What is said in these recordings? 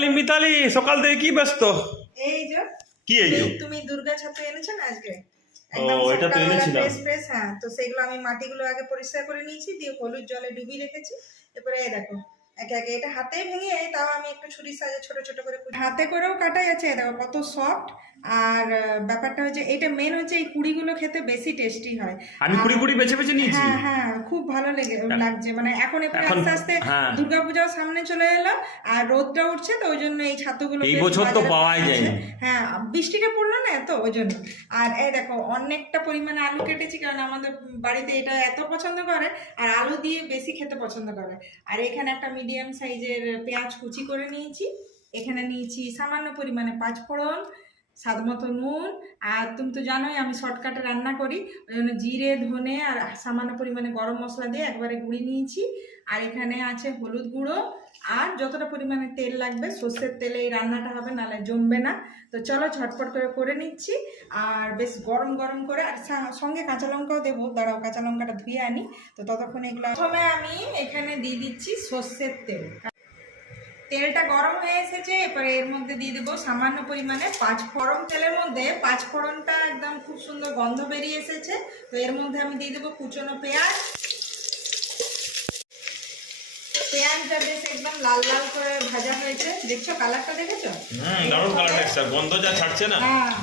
মিতালি মিতালি সকাল থেকে কি ব্যস্ত? এই যে কি এই যে তুমি দুর্গা ছাতু এনেছো না আজকে? ও এটা তো এনেছিলাম। ফ্রেশ হ্যাঁ, তো সেগুলো আমি মাটিগুলো আগে পরিষ্কার করে নিয়েছি, দিয়ে হলুদ জলে ডুবিয়ে রেখেছি। এরপরে এই দেখো একে একে এটা হাতে ভেঙে, তাও আমি একটু ছুরির সাহায্যে ছোট ছোট করে হাতে করেও কাটা যাচ্ছে। দেখো কত সফট। আর ব্যাপারটা হচ্ছে এটা মেন হচ্ছে এই কুড়িগুলো খেতে বেশি টেস্টি হয়। আমি কুড়ি কুড়ি বেছে বেছে নিয়েছি। হ্যাঁ হ্যাঁ, খুব ভালো লাগছে। মানে এখন আস্তে আস্তে হ্যাঁ। দুর্গাপূজাও সামনে চলে এলো, আর রোদটা উঠছে, তো ওই জন্য এই ছাতুগুলো এই বেশ বছর তো বাজারে পাওয়াই পাওয়া যায় না। যাচ্ছে। হ্যাঁ, বৃষ্টিটা পড়লো না তো ওই জন্য। আর এই দেখো অনেকটা পরিমাণে আলু কেটেছি, কারণ আমাদের বাড়িতে এটা এত পছন্দ করে, আর আলু দিয়ে বেশি খেতে পছন্দ করে। আর এখানে একটা মিডিয়াম সাইজের পেঁয়াজ কুচি করে নিয়েছি। এখানে নিয়েছি সামান্য পরিমাণে পাঁচফোড়ন, স্বাদ মতো নুন। আর তুমি তো জানোই আমি শর্টকাটে রান্না করি, ওই জন্য জিরে ধনে আর সামান্য পরিমাণে গরম মশলা দিয়ে একবারে গুঁড়ি নিয়েছি। আর এখানে আছে হলুদ গুঁড়ো, আর যতটা পরিমাণে তেল লাগবে, সর্ষের তেলে এই রান্নাটা হবে, নাহলে জমবে না। তো চলো ঝটপট করে নিচ্ছি। আর বেশ গরম গরম করে, আর সঙ্গে কাঁচা লঙ্কাও দেবো, দাঁড়াও কাঁচা লঙ্কাটা ধুয়ে আনি। তো ততক্ষণ এগুলো প্রথমে আমি এখানে দিয়ে দিচ্ছি সর্ষের তেল। তেলটা গরম হয়ে এসেছে, এরপরে এর মধ্যে দিয়ে দেবো সামান্য পরিমাণে পাঁচফোড়ন। তেলের মধ্যে পাঁচফোড়নটা একদম খুব সুন্দর গন্ধ বেরিয়ে এসেছে। তো এর মধ্যে আমি দিয়ে দেবো কুচনো পেঁয়াজ। পেঁয়াজটা বেশ একদম লাল লাল করে ভাজা হয়েছে, দেখছো কালারটা, দেখেছো? দারুণ কালার এসেছে, গন্ধ যা ছাড়ছে না। হ্যাঁ,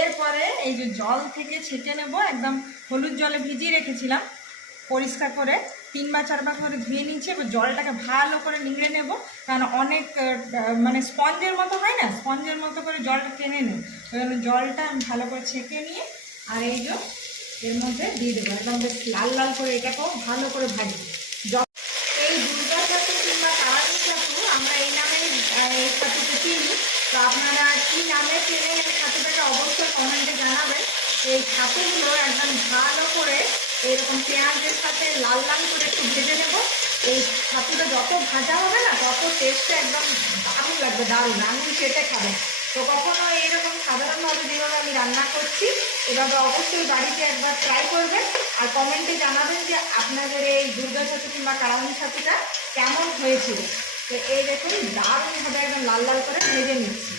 এরপরে এই যে জল থেকে ছেঁকে নেব, একদম হলুদ জলে ভিজিয়ে রেখেছিলাম পরিষ্কার করে, 3 বা 4 বার করে ধুয়ে নিয়েছি। এবার জলটাকে ভালো করে নিংড়ে নেব, কারণ অনেক মানে স্পঞ্জের মতো হয় না, স্পঞ্জের মতো করে জলটা টেনে নেব। ওই জন্য জলটা আমি ভালো করে ছেঁকে নিয়ে, আর এই যে এর মধ্যে দিয়ে দেবো, একদম বেশ লাল লাল করে এটাকেও ভালো করে ভাজবো। এই দুর্গা ছাতু কিংবা তারাপীঠ ছাতু আমরা এই নামেই এই ছাতুকে চিনি। তো আপনারা কী নামে চেনেন এই ছাতুটাকে অবশ্যই কমেন্টে জানাবেন। এই ছাতুগুলো একদম ভালো করে এরকম পেঁয়াজের সাথে লাল লাল করে একটু ভেজে নেব। এই ছাতুটা যত ভাজা হবে না, তত টেস্টটা একদম দারুণ লাগবে, দারুণ, আঙুল চেটে খাবেন। তো কখনো এইরকম সাধারণভাবে যেভাবে আমি রান্না করছি, এভাবে অবশ্যই বাড়িতে একবার ট্রাই করবেন। আর কমেন্টে জানাবেন যে আপনাদের এই দুর্গা ছাতু কিংবা কালানি ছাতুটা কেমন হয়েছিল। তো এই দেখুন দারুণভাবে একদম লাল লাল করে ভেজে নিচ্ছি।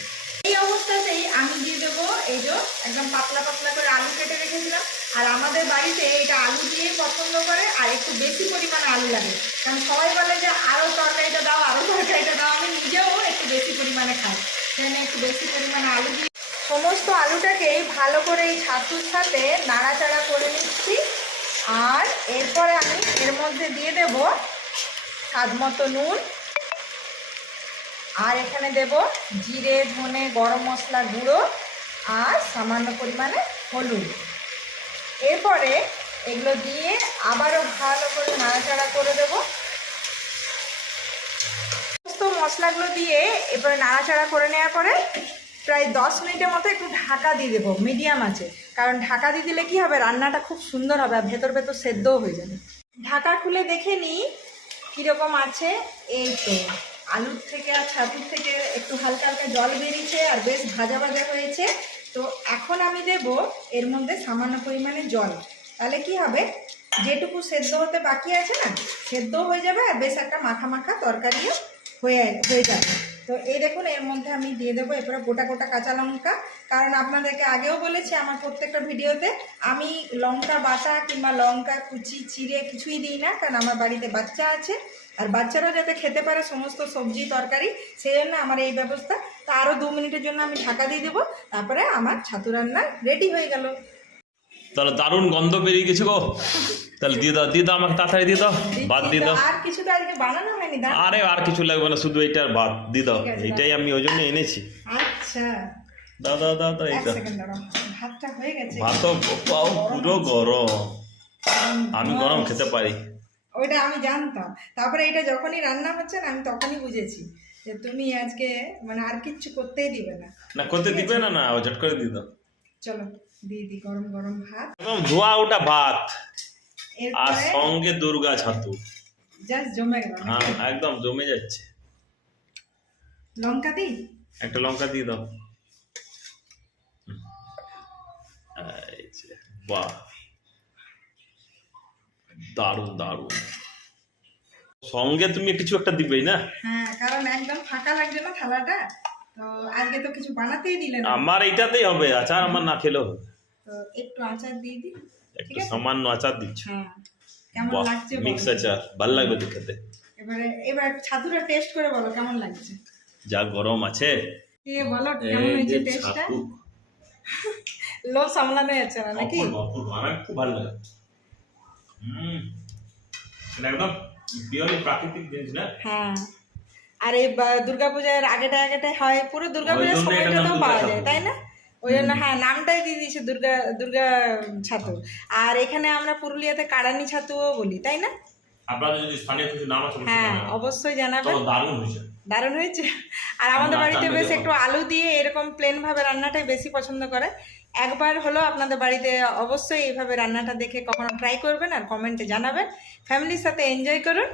এই অবস্থাতেই আমি দিয়ে দেবো এই যে একদম পাতলা পাতলা করে আলু কেটে রেখেছিলাম। আর আমাদের বাড়িতে এটা আলু দিয়ে পছন্দ করে, আর একটু বেশি পরিমাণে আলু লাগে, কারণ সবাই বলে যে আরও তরকারিটা দাও, আরও তরকারিটা দাও। আমি নিজেও একটু বেশি পরিমাণে খাই, সেখানে একটু বেশি পরিমাণে আলু দিয়ে সমস্ত আলুটাকেই ভালো করে এই ছাতুর সাথে নাড়াচাড়া করে নিচ্ছি। আর এরপরে আমি এর মধ্যে দিয়ে দেব স্বাদ মতো নুন, আর এখানে দেব জিরে ধনে গরম মশলা গুঁড়ো, আর সামান্য পরিমাণে হলুদ। এরপরে এগুলো দিয়ে আবারও ভালো করে নাড়াচাড়া করে দেব। সমস্ত মশলাগুলো দিয়ে এরপরে নাড়াচাড়া করে নেওয়ার পরে প্রায় 10 মিনিটের মতো একটু ঢাকা দিয়ে দেবো মিডিয়াম আছে, কারণ ঢাকা দিয়ে দিলে কি হবে, রান্নাটা খুব সুন্দর হবে, আর ভেতর ভেতর সেদ্ধও হয়ে যাবে। ঢাকা খুলে দেখে নিই কীরকম আছে। এই তো আলুর থেকে আর ছাতুর থেকে একটু হালকা হালকা জল বেরিয়েছে, আর বেশ ভাজা ভাজা হয়েছে। তো এখন আমি দেব এর মধ্যে সামান্য পরিমাণে জল। তাহলে কি হবে, যেটুকু সেদ্ধ হতে বাকি আছে না, সেদ্ধ হয়ে যাবে, আর বেশ একটা মাখা মাখা তরকারিও হয়ে যাবে। তো এই দেখুন এর মধ্যে আমি দিয়ে দেবো এরপরে গোটা গোটা কাঁচা লঙ্কা, কারণ আপনাদেরকে আগেও বলেছি আমার প্রত্যেকটা ভিডিওতে, আমি লঙ্কা বাটা কিংবা লঙ্কা কুচি চিড়ে কিছুই দিই না, কারণ আমার বাড়িতে বাচ্চা আছে, আর বাচ্চারাও যাতে খেতে পারে সমস্ত সবজি তরকারি, সেই জন্য আমার এই ব্যবস্থা। তো আরও 2 মিনিটের জন্য আমি ঢাকা দিয়ে দেবো, তারপরে আমার ছাতু রান্না রেডি হয়ে গেল। তাহলে দারুণ গন্ধ বেরিয়ে গেছে গো। তাহলে দিয়ে দাও আমাকে, তাড়াতাড়ি দিয়ে দাও, ভাত দিয়ে দাও। আর কিছু তো আজকে বানানো হয়নি। আরে আর কিছু লাগবে না, শুধু এইটার ভাত দিয়ে দাও, এইটাই আমি ওই জন্য এনেছি। আচ্ছা দাও দাও দাও দাও, এইটা ভাতটা হয়ে গেছে। ভাতও পুরো গরম, আমি গরম খেতে পারি। ওইটা আমি জানতাম, তারপরে এটা যখনই রান্না হচ্ছে না, আমি তখনই বুঝেছি যে তুমি আজকে মানে আর কিচ্ছু করতেই দিবে না। না করতে দিবে না, না ঝট করে দিয়ে দাও। চলো দিয়ে দি গরম গরম ভাত, একদম ধোয়া ওটা ভাত, আর এরপরে সঙ্গে দুর্গা ছাতু, জাস্ট জমে গেল। হ্যাঁ একদম জমে যাচ্ছে। লঙ্কা দিই, একটা লঙ্কা দিয়ে দাও। বাহ, দারুণ দারুণ। সঙ্গে তুমি কিছু একটা দিবেই না। হ্যাঁ, কারণ একদম ফাঁকা লাগছে না থালাটা, তো আজকে তো কিছু বানাতেই দিলে না, আমার এইটাতেই হবে, আচার আমার না খেলেও হবে। তো একটু আচার দিয়ে দিই। একটু সামান্য আচার দিচ্ছ। হ্যাঁ, কেমন বাহ, লাগছে বলো? মিক্স আচার ভালো লাগবে তো খেতে। এবার ছাতুটা টেস্ট করে বলো কেমন লাগছে। যা গরম আছে। বলো কেমন এই হয়েছে যে টেস্টটা। ছাতু, লোভ সামলানো যাচ্ছে না নাকি? অপূর্ব অপূর্ব, আমার খুব ভালো লাগে। এটা একদম পিওরলি প্রাকৃতিক জিনিস না। হ্যাঁ, আর এই দুর্গাপূজার আগেটায় হয়, পুরো দুর্গাপূজার ওই জন্য এটার নাম সময়টাতেও দুর্গা পাওয়া ছাতু। যায়, তাই না? ওই জন্য হ্যাঁ নামটাই দিয়ে দিয়েছে দুর্গা দুর্গা ছাতু। আর এখানে আমরা পুরুলিয়াতে কাড়ানি ছাতুও বলি, তাই না? আপনাদের যদি স্থানীয় কিছু নাম আছে হ্যাঁ, অবশ্যই জানাবেন। তো দারুণ হয়েছে। দারুণ হয়েছে। আর আমাদের আমরা বাড়িতে রান্না বেশ দেবো। একটু আলু দিয়ে এরকম প্লেন ভাবে রান্নাটাই বেশি পছন্দ করে। একবার হলো আপনাদের বাড়িতে অবশ্যই এইভাবে রান্নাটা দেখে কখনো ট্রাই করবেন আর কমেন্টে জানাবেন। ফ্যামিলির সাথে এনজয় করুন।